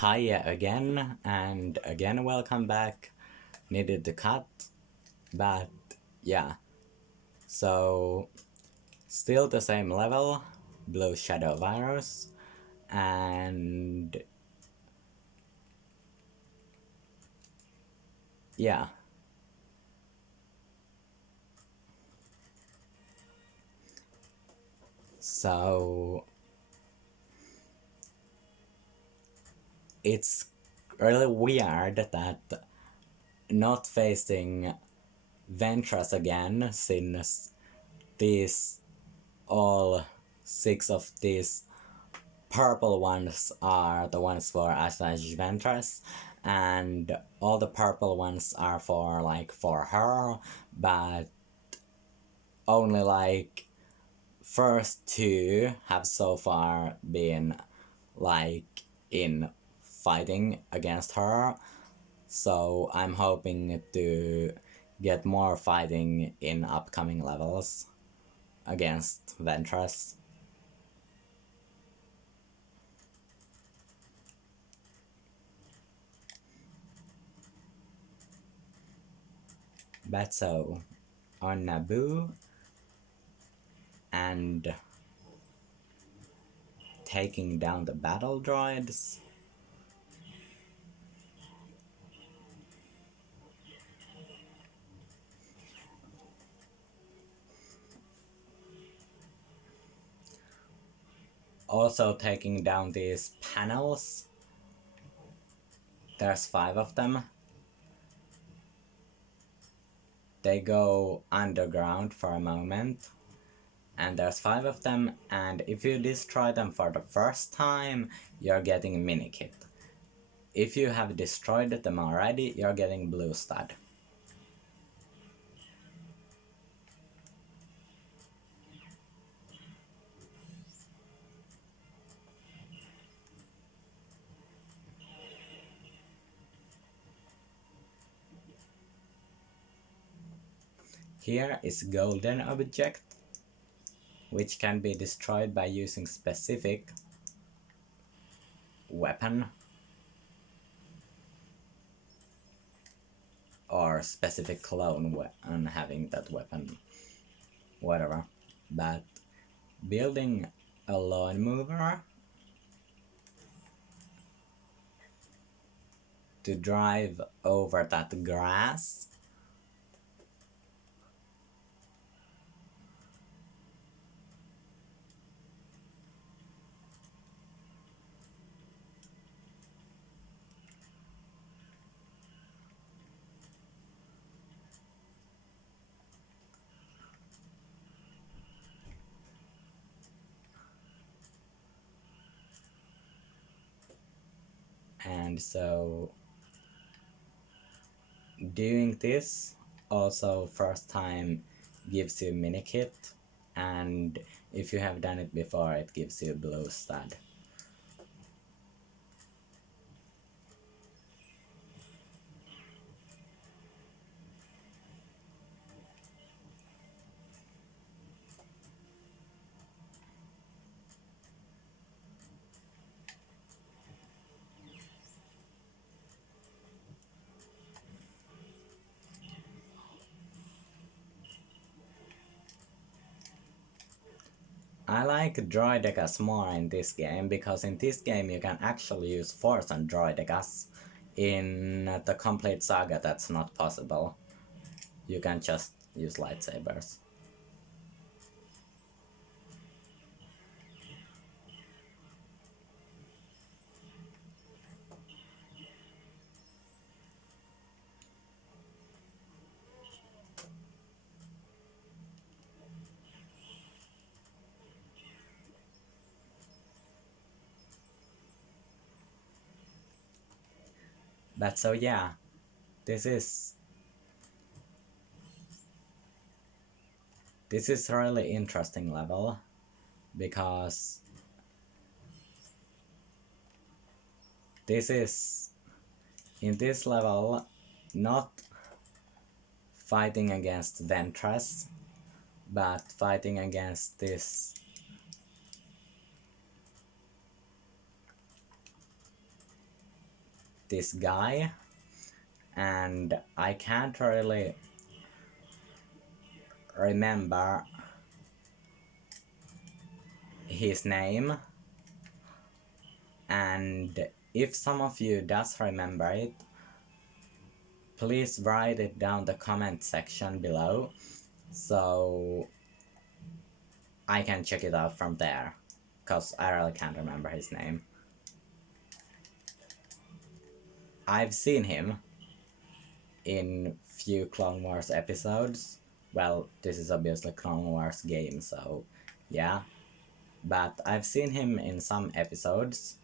Hiya again, and again welcome back. Needed to cut, but yeah. So, still the same level, Blue Shadow Virus, and yeah. So, it's really weird that not facing Ventress again, since these all six of these purple ones are the ones for Asajj Ventress, and all the purple ones are for her, but only first two have so far been in fighting against her. So I'm hoping to get more fighting in upcoming levels against Ventress. But so, on Naboo and taking down the battle droids. Also taking down these panels. There's 5 of them. They go underground for a moment. And there's 5 of them, and if you destroy them for the first time, you're getting mini kit. If you have destroyed them already, you're getting blue stud. Here is golden object, which can be destroyed by using specific weapon or specific clone and having that weapon, whatever. But building a lawn mover to drive over that grass. And so doing this also first time gives you mini kit, and if you have done it before, it gives you blue stud. I like droidekas more in this game, because in this game you can actually use force on droidekas. In the complete saga that's not possible. You can just use lightsabers. But so yeah, this is a really interesting level, because this is, in this level, not fighting against Ventress, but fighting against this this guy, and I can't really remember his name, and if some of you does remember it, please write it down the comment section below so I can check it out from there, cause I really can't remember his name. I've seen him in few Clone Wars episodes. Well, this is obviously Clone Wars game, so yeah. But I've seen him in some episodes,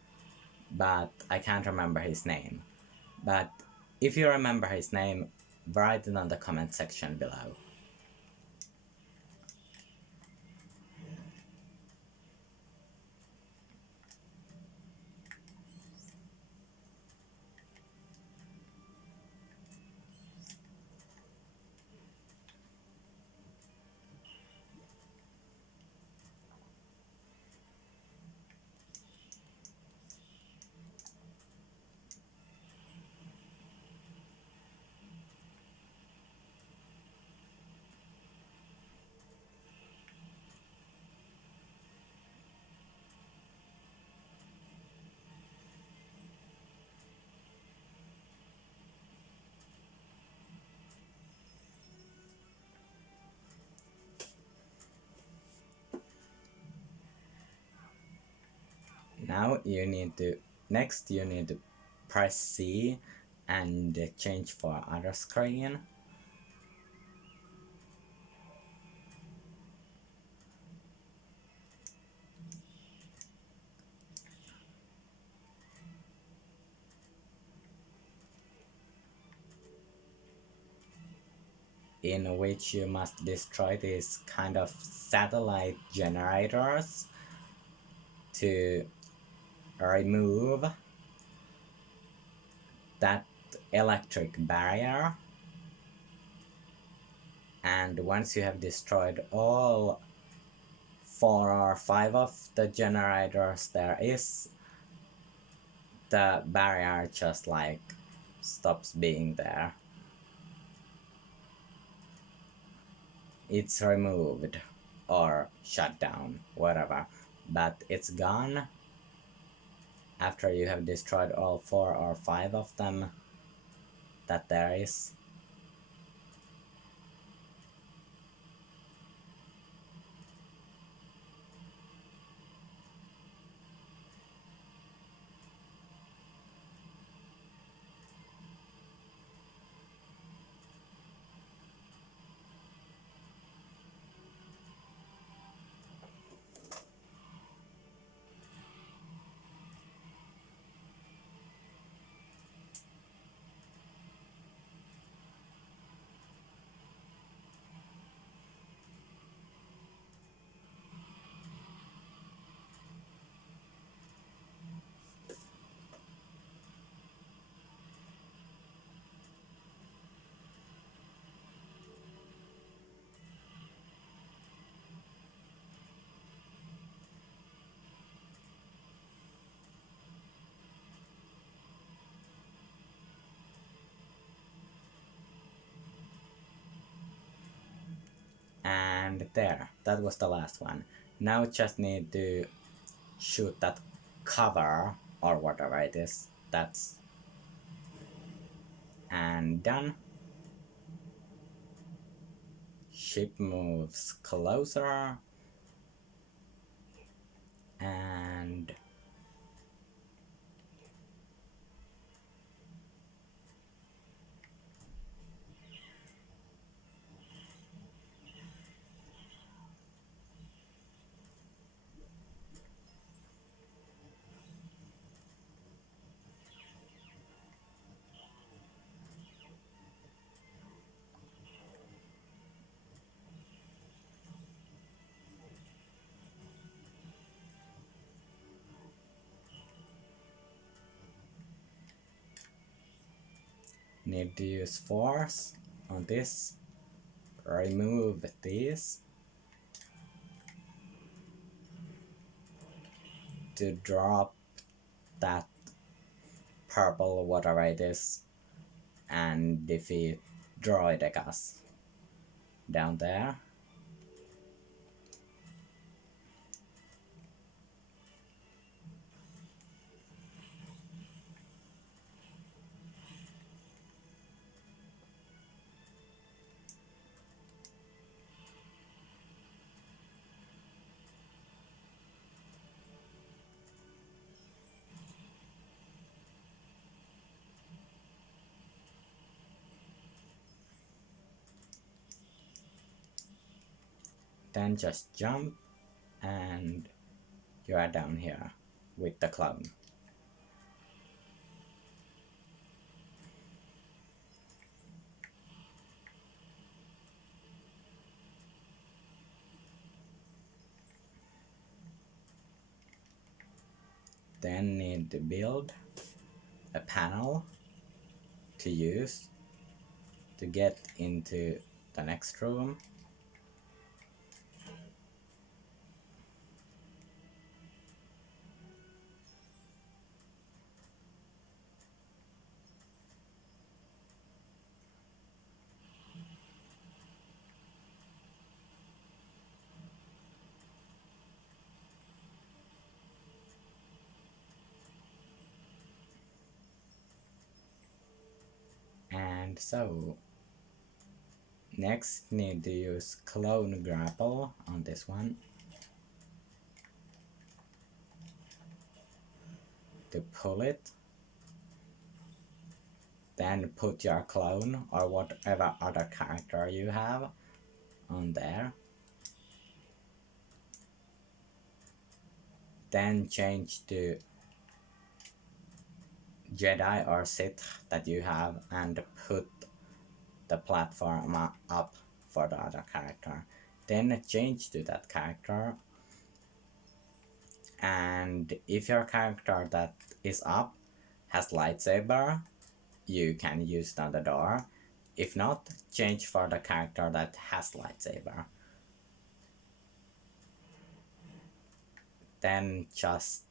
but I can't remember his name. But if you remember his name, write it on the comment section below. Now you need to, next you need to press C and change for other screen. In which you must destroy these kind of satellite generators to remove that electric barrier. And once you have destroyed all 4 or 5 of the generators there is, the barrier just like stops being there. It's removed or shut down, whatever, but it's gone after you have destroyed all 4 or 5 of them that there is. And there, that was the last one. Now just need to shoot that cover or whatever it is. That's and done. Ship moves closer and need to use force on this. Remove this to drop that purple whatever it is and defeat Droidekas down there. Then just jump and you are down here with the clone. Then need to build a panel to use to get into the next room. And so next need to use clone grapple on this one to pull it. Then put your clone or whatever other character you have on there. Then change to Jedi or Sith that you have and put the platform up for the other character. Then change to that character, and if your character that is up has lightsaber, you can use it on the door. If not, change for the character that has lightsaber. Then just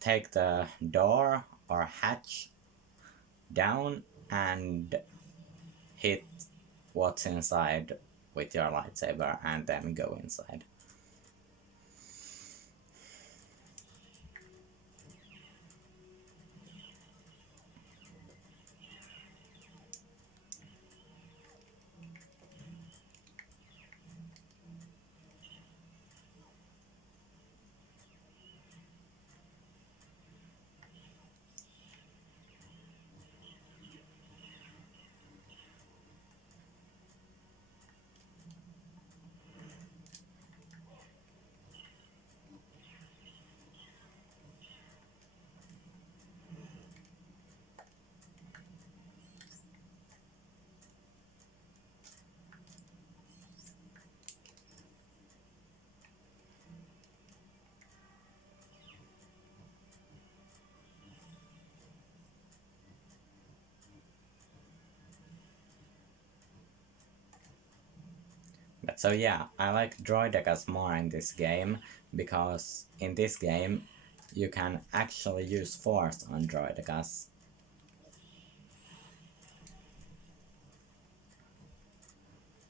take the door or hatch down and hit what's inside with your lightsaber and then go inside. But so yeah, I like Droidekas more in this game, because in this game you can actually use Force on Droidekas.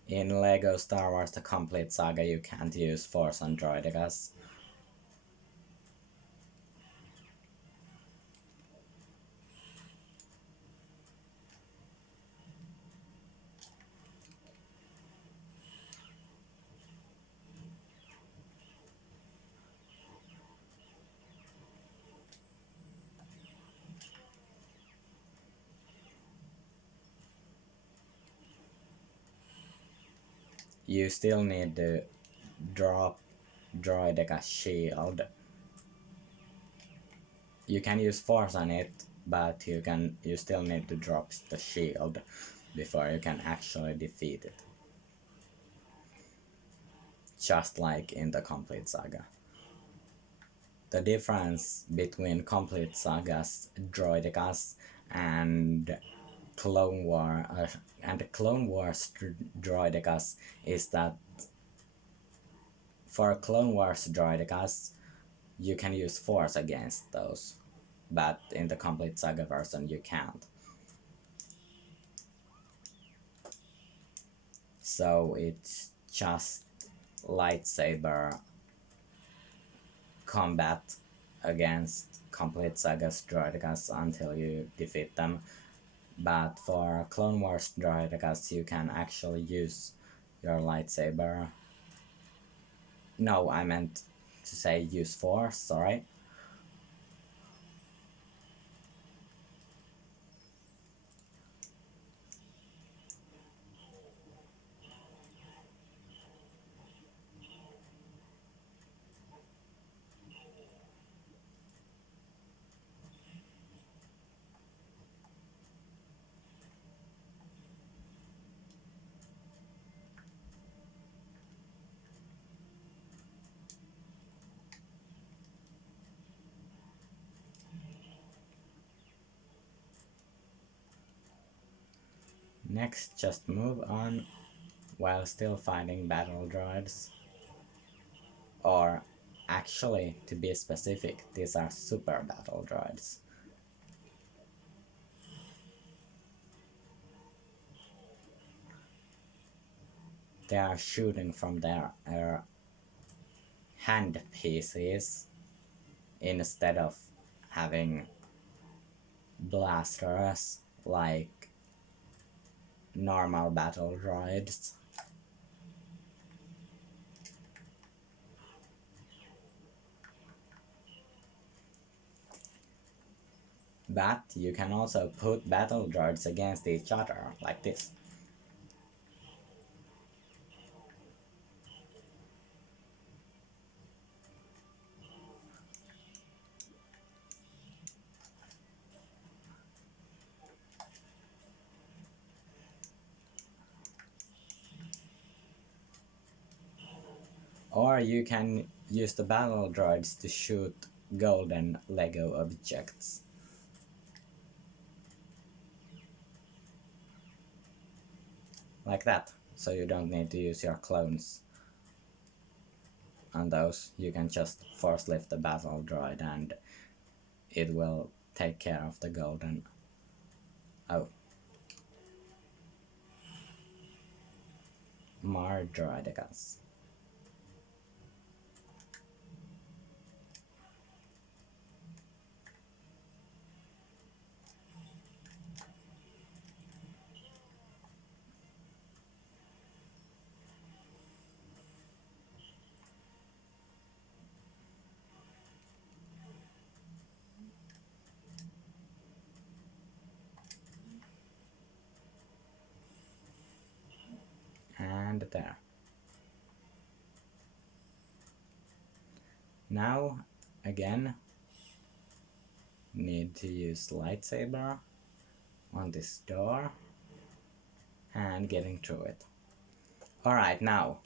In LEGO Star Wars The Complete Saga you can't use Force on Droidekas. You still need to drop Droidekas shield. You can use Force on it, but you still need to drop the shield before you can actually defeat it. Just like in the Complete Saga. The difference between Complete Saga's Droidekas and Clone Wars Droidekas is that for Clone Wars Droidekas you can use Force against those. but in the complete saga version you can't. So it's just lightsaber combat against complete sagas droidekas until you defeat them. But for Clone Wars droidekas you can actually use your lightsaber. No, I meant to say use force, sorry. Next, just move on while still fighting battle droids. Or, actually, to be specific, these are super battle droids. They are shooting from their hand pieces instead of having blasters like normal battle droids. But you can also put battle droids against each other, like this. Or you can use the battle droids to shoot golden Lego objects. Like that, so you don't need to use your clones on those. You can just force lift the battle droid and it will take care of the golden. Oh. More droidekas. And there. Now, again, need to use lightsaber on this door and getting through it. Alright, now,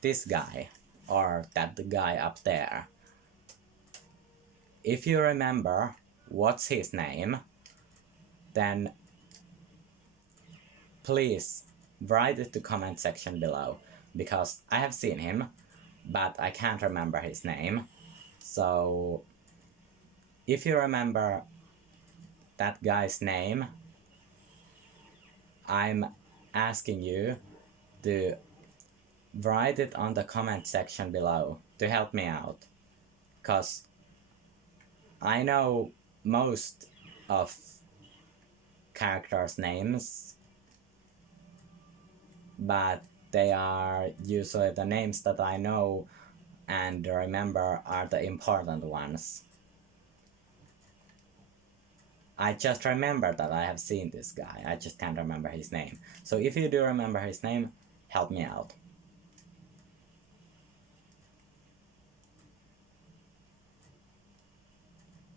this guy, or that guy up there, if you remember what's his name, then please write it to comment section below, because I have seen him, but I can't remember his name. So if you remember that guy's name, I'm asking you to write it on the comment section below to help me out, because I know most of characters' names, but they are usually the names that I know and remember are the important ones. I just remember that I have seen this guy, I just can't remember his name. So if you do remember his name, help me out.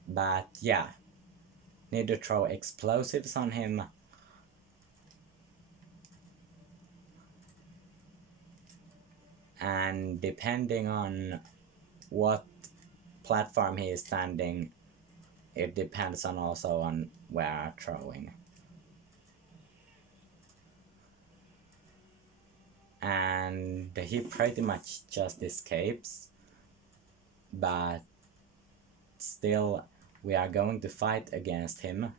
But yeah, need to throw explosives on him. And depending on what platform he is standing, it depends on also on where I'm throwing. And he pretty much just escapes, but still we are going to fight against him.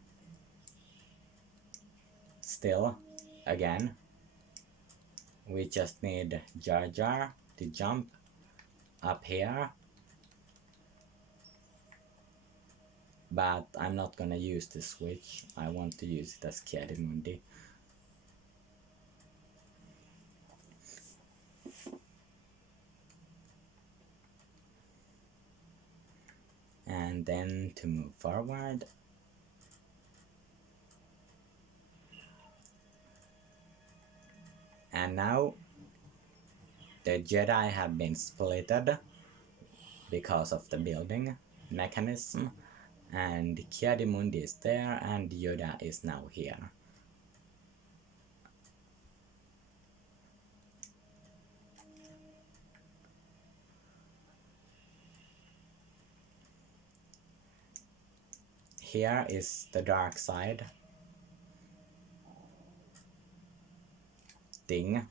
Still, again, we just need Jar Jar to jump up here. But I'm not gonna use the switch, I want to use it as Kiadimundi. And then to move forward, and now the Jedi have been splitted because of the building mechanism, and Kiadimundi is there and Yoda is now here. Here is the dark side thing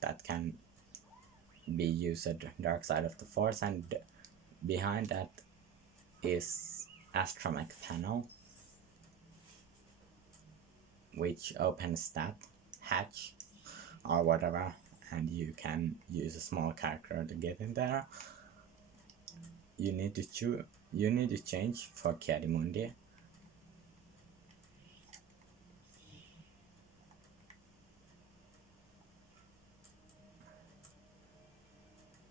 that can be used, dark side of the force, and behind that is astromech panel, which opens that hatch or whatever, and you can use a small character to get in there. You need to change for Kiadimundi.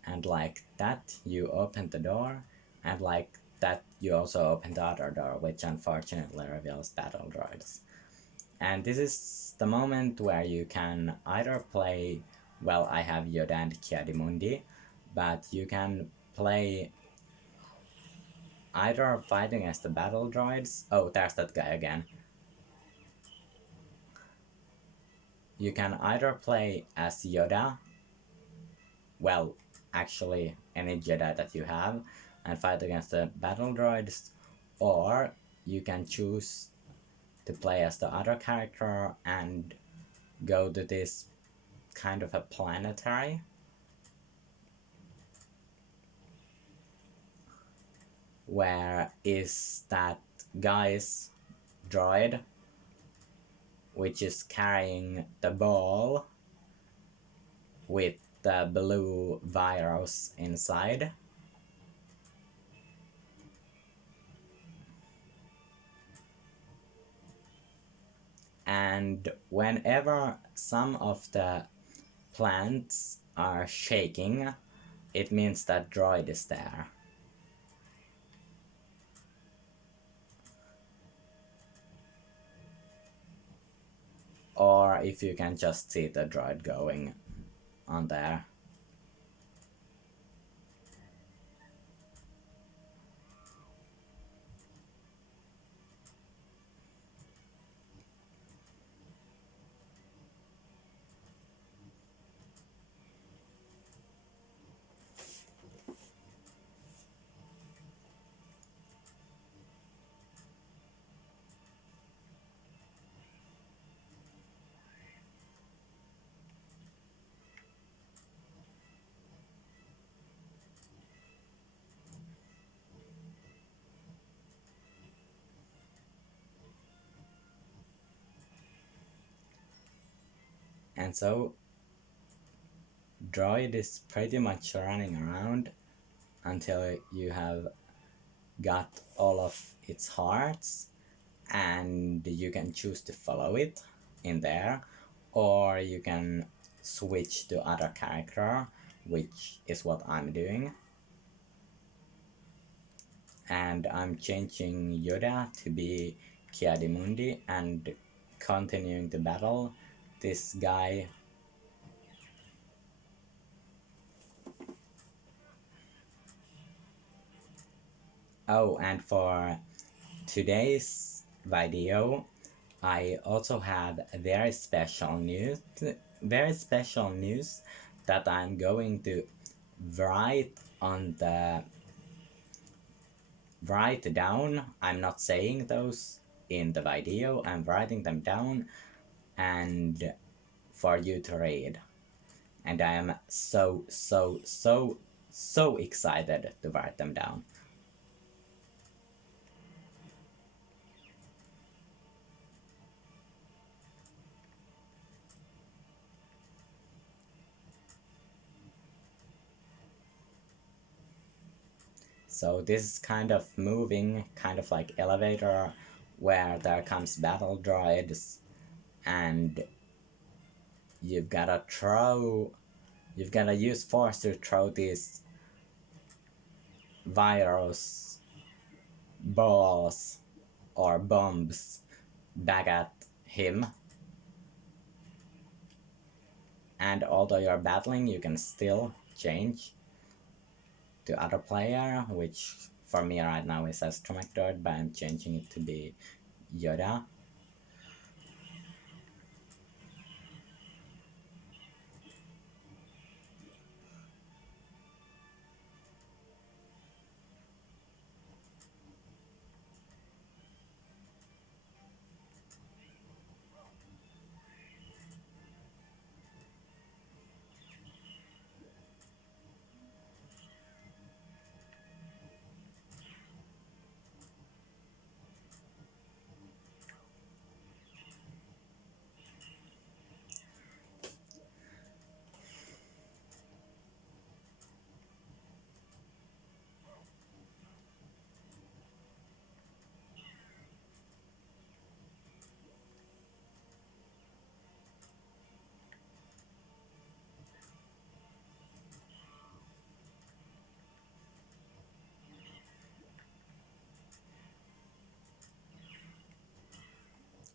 And like that you open the door, and like that you also open the other door, which unfortunately reveals battle droids. And this is the moment where you can either play, well, I have Yoda and Kiadimundi, but you can play either fighting as the battle droids. Oh, there's that guy again. You can either play as Yoda, well, actually any Jedi that you have, and fight against the battle droids, or you can choose to play as the other character and go to this kind of a planetary where is that guy's droid which is carrying the ball with the blue virus inside. And whenever some of the plants are shaking, it means that droid is there. Or if you can just see the droid going on there. And so droid is pretty much running around until you have got all of its hearts, and you can choose to follow it in there, or you can switch to other character, which is what I'm doing. And I'm changing Yoda to be Kiadimundi and continuing the battle. This guy oh, and for today's video I also have very special news that I'm going to write down. I'm not saying those in the video, I'm writing them down and for you to read, and I am so excited to write them down. So this is kind of moving, kind of like elevator, where there comes battle droids, and you've gotta use force to throw these virus balls or bombs back at him. And although you're battling, you can still change to other player, which for me right now is Astromech, but I'm changing it to be Yoda.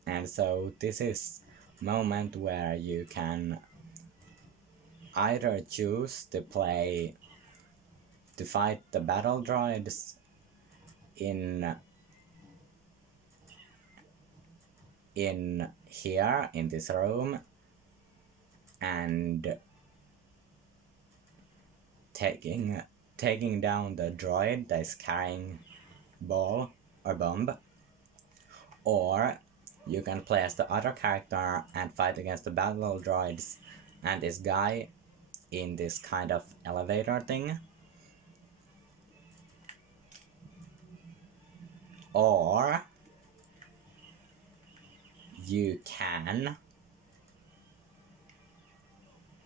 And so this is moment where you can either choose to fight the battle droids in here in this room and taking down the droid that is carrying ball or bomb, or you can play as the other character and fight against the battle droids and this guy in this kind of elevator thing, or you can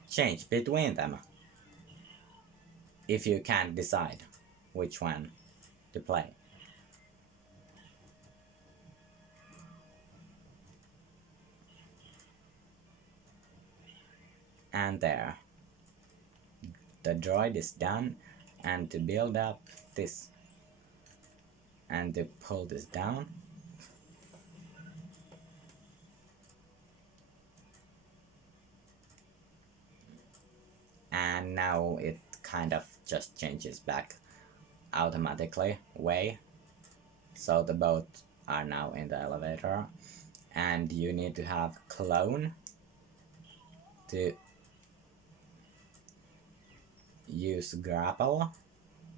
change between them if you can't decide which one to play. And there, the droid is done, and to build up this and to pull this down, and now it kind of just changes back automatically way, so the both are now in the elevator, and you need to have clone to use grapple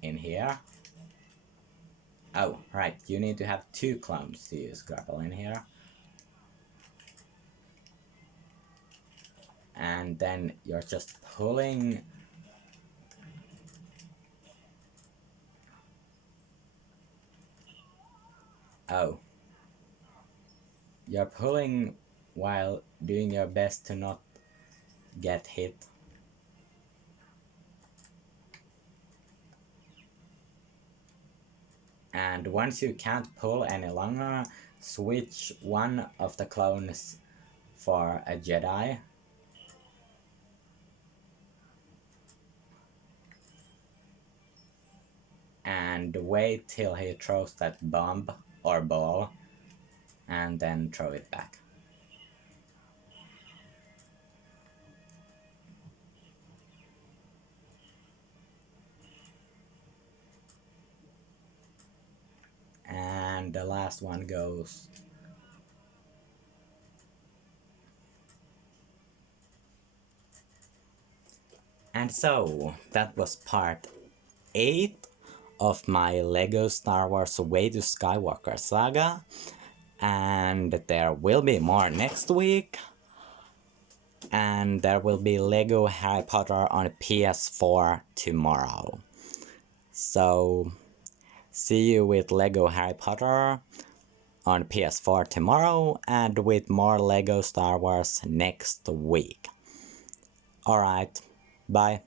in here. Oh, right, you need to have 2 clones to use grapple in here. And then you're just pulling you're pulling while doing your best to not get hit. And once you can't pull any longer, switch one of the clones for a Jedi. And wait till he throws that bomb or ball, and then throw it back. And the last one goes. And so, that was part 8 of my LEGO Star Wars Way to Skywalker saga. And there will be more next week. And there will be LEGO Harry Potter on PS4 tomorrow. So, see you with LEGO Harry Potter on PS4 tomorrow and with more LEGO Star Wars next week. Alright, bye.